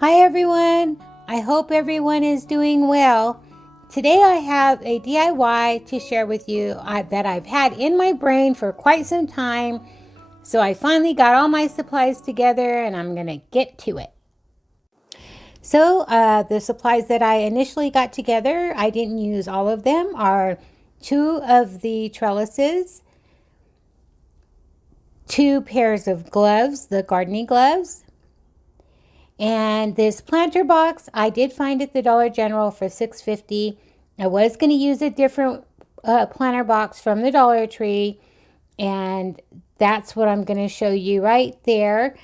Hi everyone! I hope everyone is doing well. Today I have a DIY to share with you that I've had in my brain for quite some time. So I finally got all my supplies together and I'm going to get to it. So the supplies that I initially got together, I didn't use all of them, are 2 of the trellises, 2 pairs of gloves, the gardening gloves. And this planter box, I did find at the Dollar General for $6.50. I was going to use a different planter box from the Dollar Tree, and that's what I'm going to show you right there.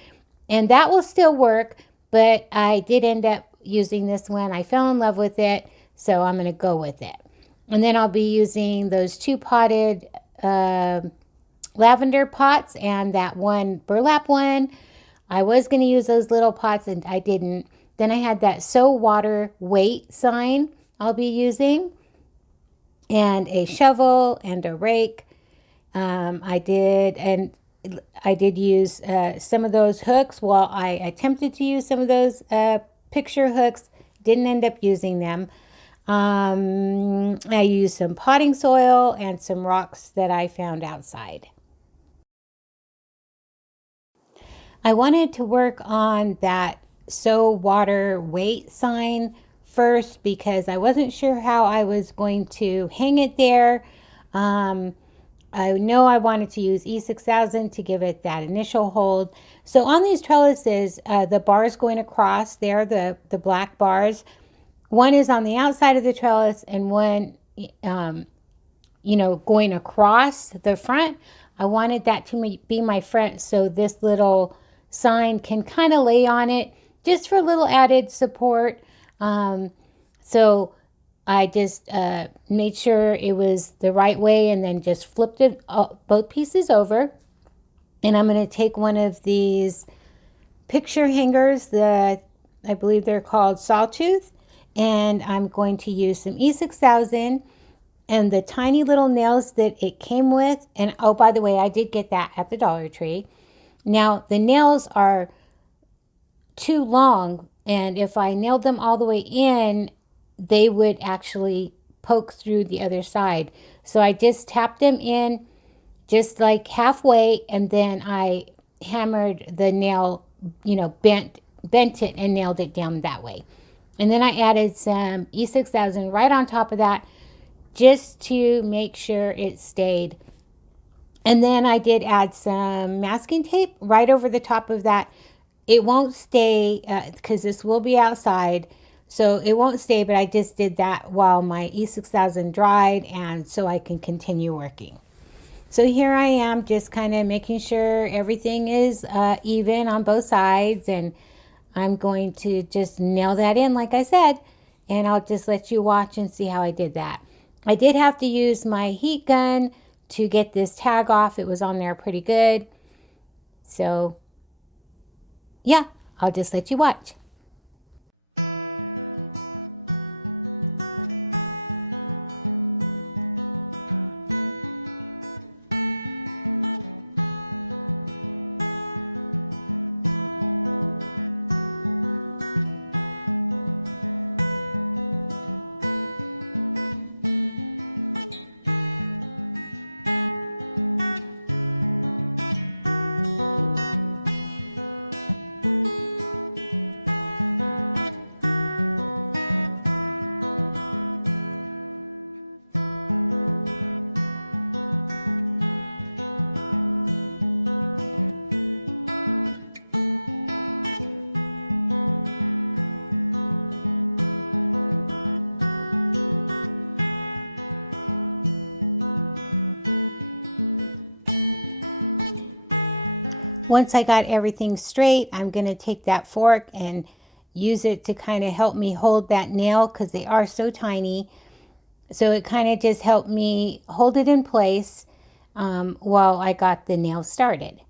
And that will still work, but I did end up using this one. I fell in love with it, so I'm going to go with it. And then I'll be using those 2 potted lavender pots and that one burlap one. I was going to use those little pots and I didn't. Then I had that so water wait sign I'll be using, and a shovel and a rake. I did use some of those hooks. Well, I attempted to use some of those picture hooks, didn't end up using them. I used some potting soil and some rocks that I found outside. I wanted to work on that so water wait sign first because I wasn't sure how I was going to hang it there. I know I wanted to use E6000 to give it that initial hold. So on these trellises, the bars going across there, the black bars, one is on the outside of the trellis and one, going across the front. I wanted that to be my front so this little sign can kind of lay on it just for a little added support. So I just made sure it was the right way and then just flipped it both pieces over. And I'm going to take one of these picture hangers that I believe they're called sawtooth, and I'm going to use some E6000 and the tiny little nails that it came with. And oh, by the way, I did get that at the Dollar Tree. Now the nails are too long, and if I nailed them all the way in, they would actually poke through the other side. So I just tapped them in just like halfway, and then I hammered the nail, bent it and nailed it down that way. And then I added some E6000 right on top of that just to make sure it stayed. And then I did add some masking tape right over the top of that. It won't stay because this will be outside, so it won't stay, but I just did that while my E6000 dried and so I can continue working. So here I am just kind of making sure everything is even on both sides, and I'm going to just nail that in like I said, and I'll just let you watch and see how I did that. I did have to use my heat gun to get this tag off. It was on there pretty good. So yeah, I'll just let you watch. Once I got everything straight, I'm going to take that fork and use it to kind of help me hold that nail because they are so tiny. So it kind of just helped me hold it in place while I got the nail started.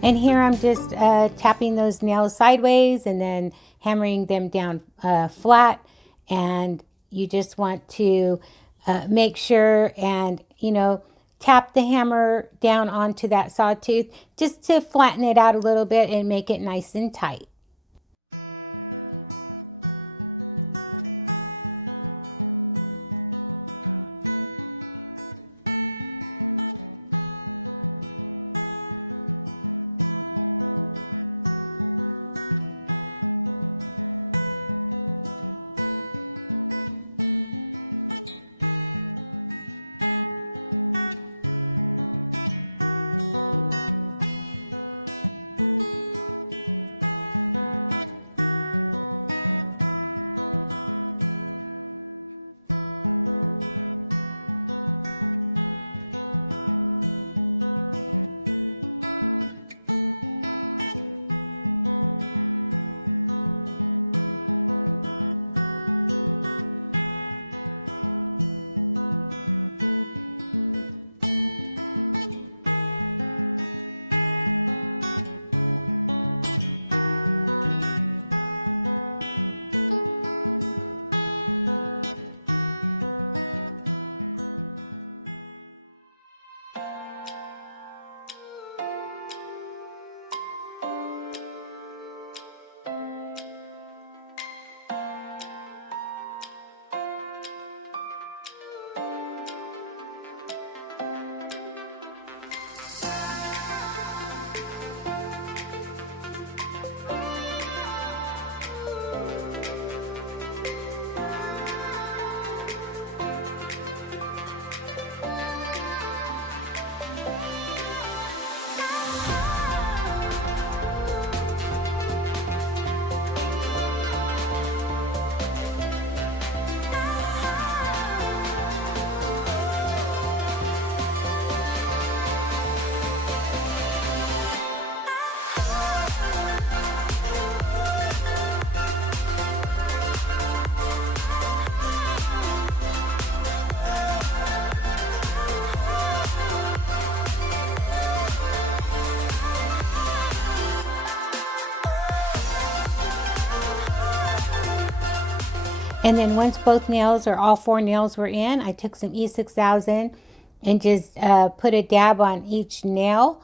And here I'm just tapping those nails sideways and then hammering them down flat. And you just want to make sure and, tap the hammer down onto that sawtooth just to flatten it out a little bit and make it nice and tight. And then once both nails or all 4 nails were in, I took some E6000 and just put a dab on each nail,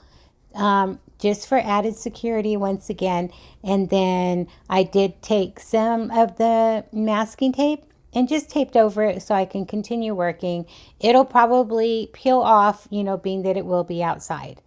just for added security once again. And then I did take some of the masking tape and just taped over it so I can continue working. It'll probably peel off, being that it will be outside.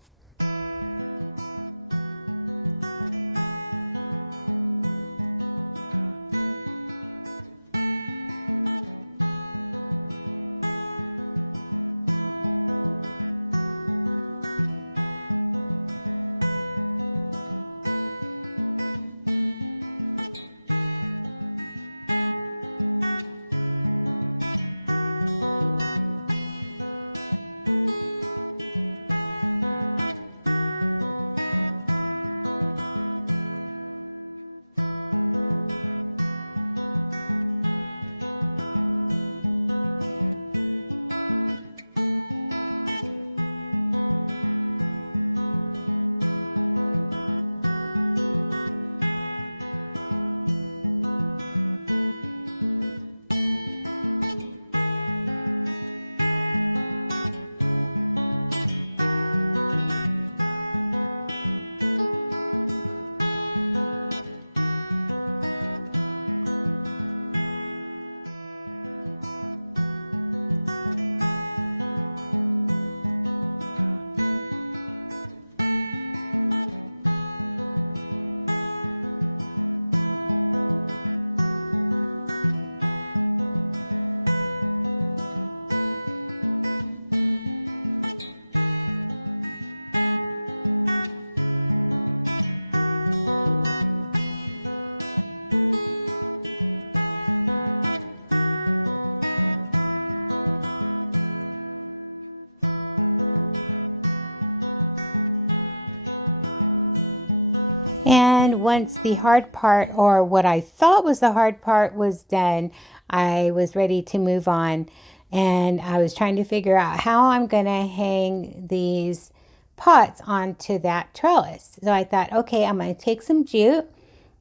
And once the hard part, or what I thought was the hard part, was done, I was ready to move on. And I was trying to figure out how I'm going to hang these pots onto that trellis. So I thought, okay, I'm going to take some jute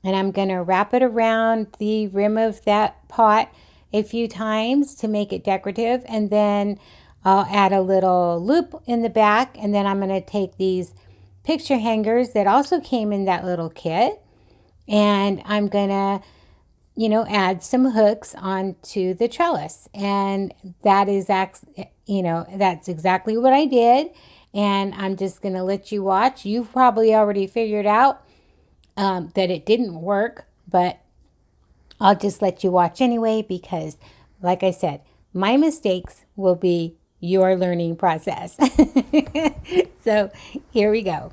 and I'm going to wrap it around the rim of that pot a few times to make it decorative. And then I'll add a little loop in the back. And then I'm going to take these picture hangers that also came in that little kit. And I'm going to, add some hooks onto the trellis. And that is, that's exactly what I did. And I'm just going to let you watch. You've probably already figured out that it didn't work, but I'll just let you watch anyway because, like I said, my mistakes will be your learning process. So here we go.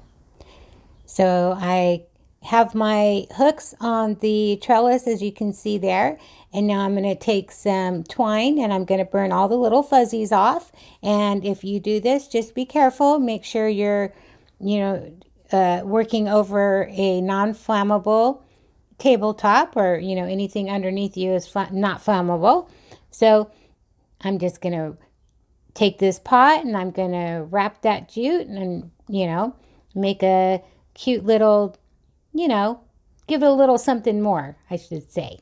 So I have my hooks on the trellis, as you can see there. And now I'm going to take some twine and I'm going to burn all the little fuzzies off. And if you do this, just be careful. Make sure you're, working over a non-flammable tabletop or, anything underneath you is not flammable. So I'm just going to take this pot and I'm going to wrap that jute and, make a cute little, give it a little something more, I should say.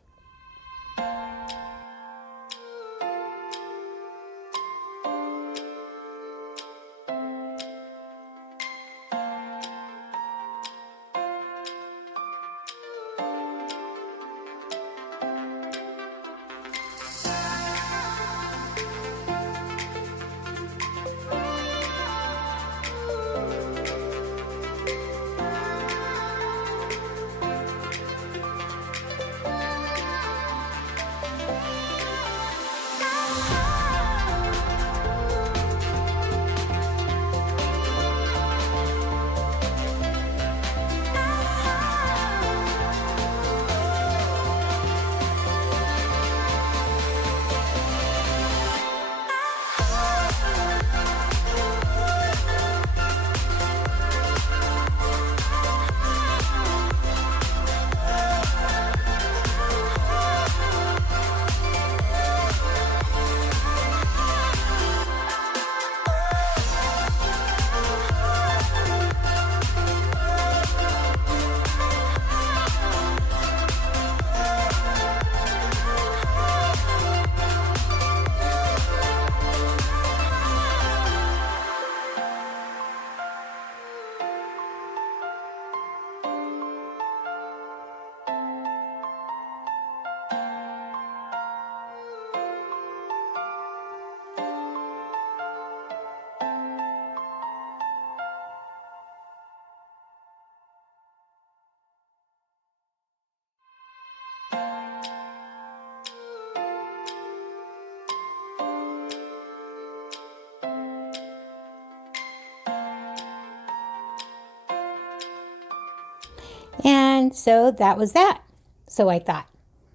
And so that was that. So I thought,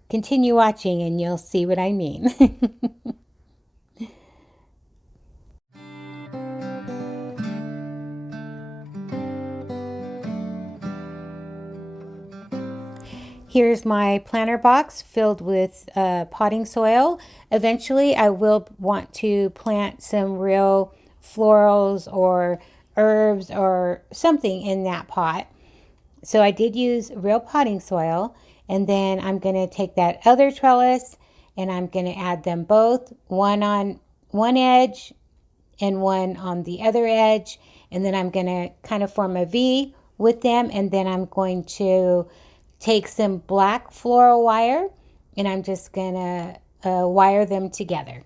continue watching and you'll see what I mean. Here's my planter box filled with potting soil. Eventually I will want to plant some real florals or herbs or something in that pot. So I did use real potting soil, and then I'm going to take that other trellis and I'm going to add them both, one on one edge and one on the other edge, and then I'm going to kind of form a V with them, and then I'm going to take some black floral wire and I'm just going to wire them together.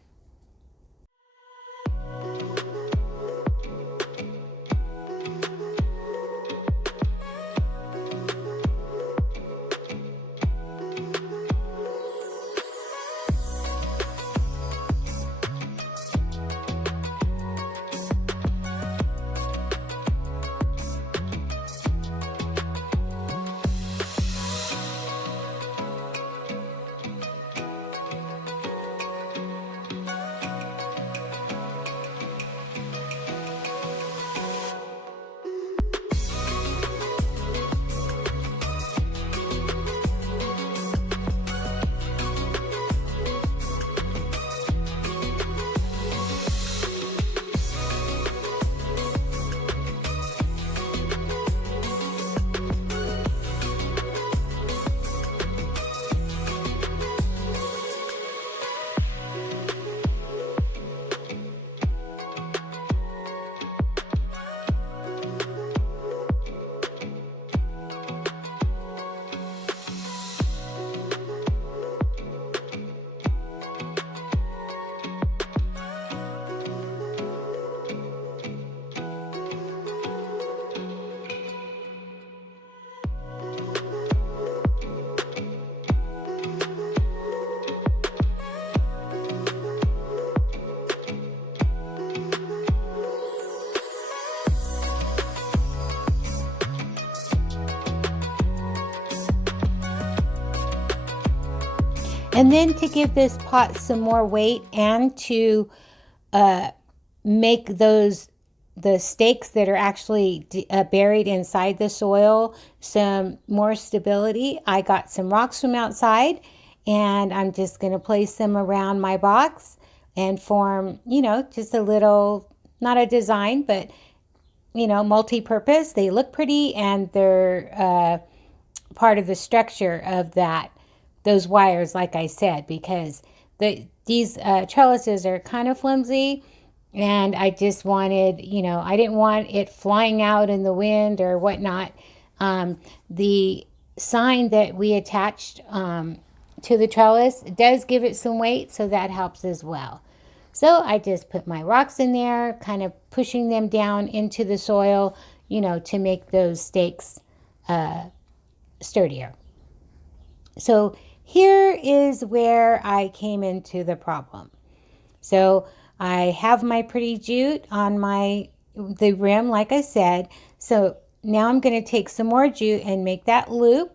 And then to give this pot some more weight and to make the stakes that are actually buried inside the soil some more stability, I got some rocks from outside, and I'm just going to place them around my box and form, just a little, not a design, but, multi-purpose. They look pretty, and they're part of the structure of those wires, like I said, because these trellises are kind of flimsy, and I just wanted, I didn't want it flying out in the wind or whatnot. The sign that we attached to the trellis does give it some weight, so that helps as well. So I just put my rocks in there, kind of pushing them down into the soil, to make those stakes sturdier. So here is where I came into the problem. So I have my pretty jute on the rim, like I said. So now I'm going to take some more jute and make that loop.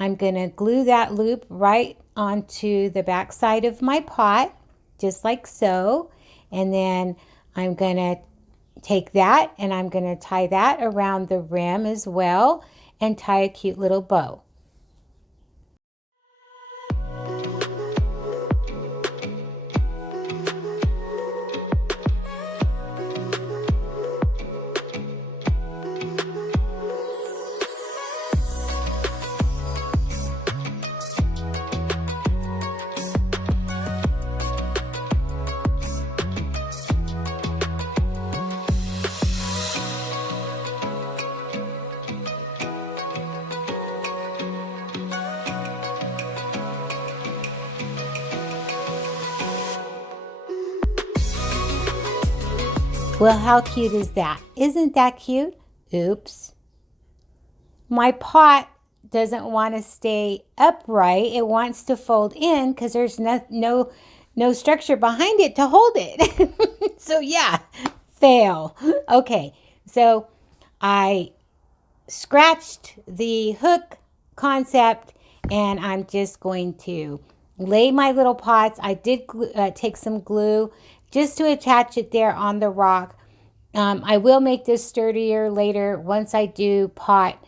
I'm going to glue that loop right onto the back side of my pot, just like so. And then I'm going to take that and I'm going to tie that around the rim as well and tie a cute little bow. Well, how cute is that? Isn't that cute? Oops. My pot doesn't want to stay upright. It wants to fold in because there's no structure behind it to hold it. So yeah, fail. Okay, so I scratched the hook concept, and I'm just going to lay my little pots. I did take some glue just to attach it there on the rock. I will make this sturdier later once I do plant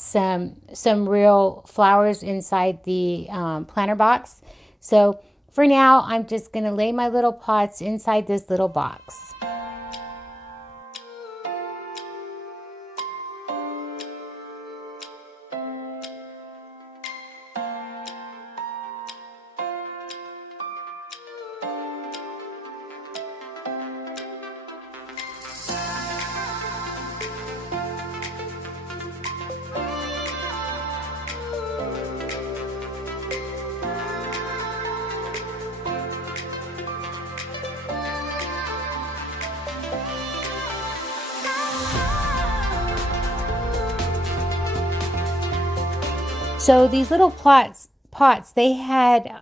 some real flowers inside the planter box. So for now, I'm just going to lay my little pots inside this little box. So these little pots, they had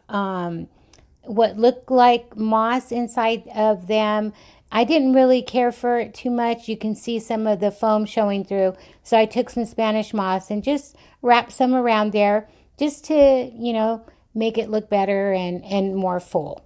what looked like moss inside of them. I didn't really care for it too much. You can see some of the foam showing through. So I took some Spanish moss and just wrapped some around there just to, make it look better and more full.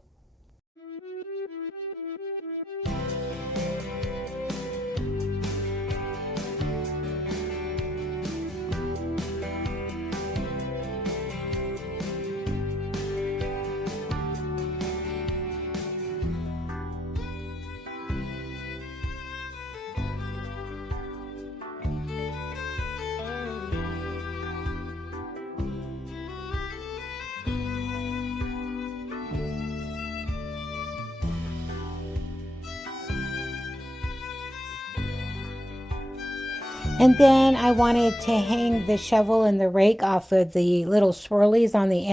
And then I wanted to hang the shovel and the rake off of the little swirlies on the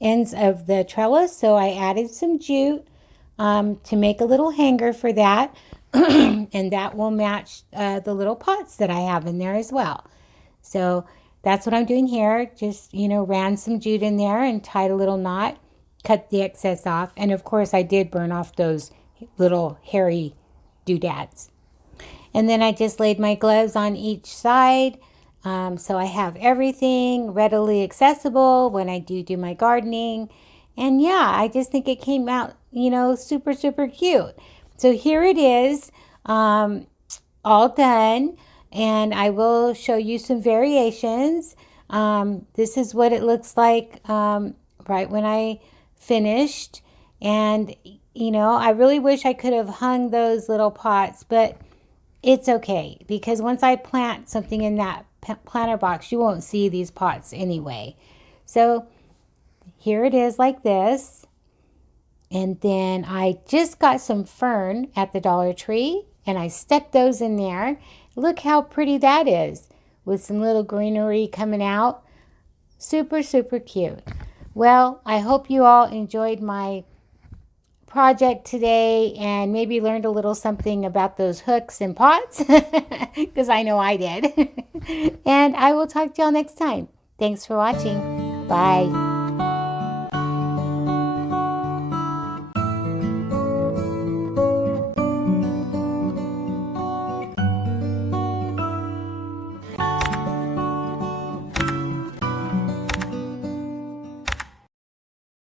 ends of the trellis. So I added some jute to make a little hanger for that. And that will match the little pots that I have in there as well. So that's what I'm doing here. Just, ran some jute in there and tied a little knot, cut the excess off. And of course I did burn off those little hairy doodads. And then I just laid my gloves on each side So I have everything readily accessible when I do my gardening. And yeah, I just think it came out, super, super cute. So here it is, all done. And I will show you some variations. This is what it looks like right when I finished. And, I really wish I could have hung those little pots, but it's okay because once I plant something in that planter box, you won't see these pots anyway. So here it is like this. And then I just got some fern at the Dollar Tree and I stuck those in there. Look how pretty that is with some little greenery coming out. Super, super cute. Well, I hope you all enjoyed my project today and maybe learned a little something about those hooks and pots because I know I did. And I will talk to y'all next time. Thanks for watching. Bye.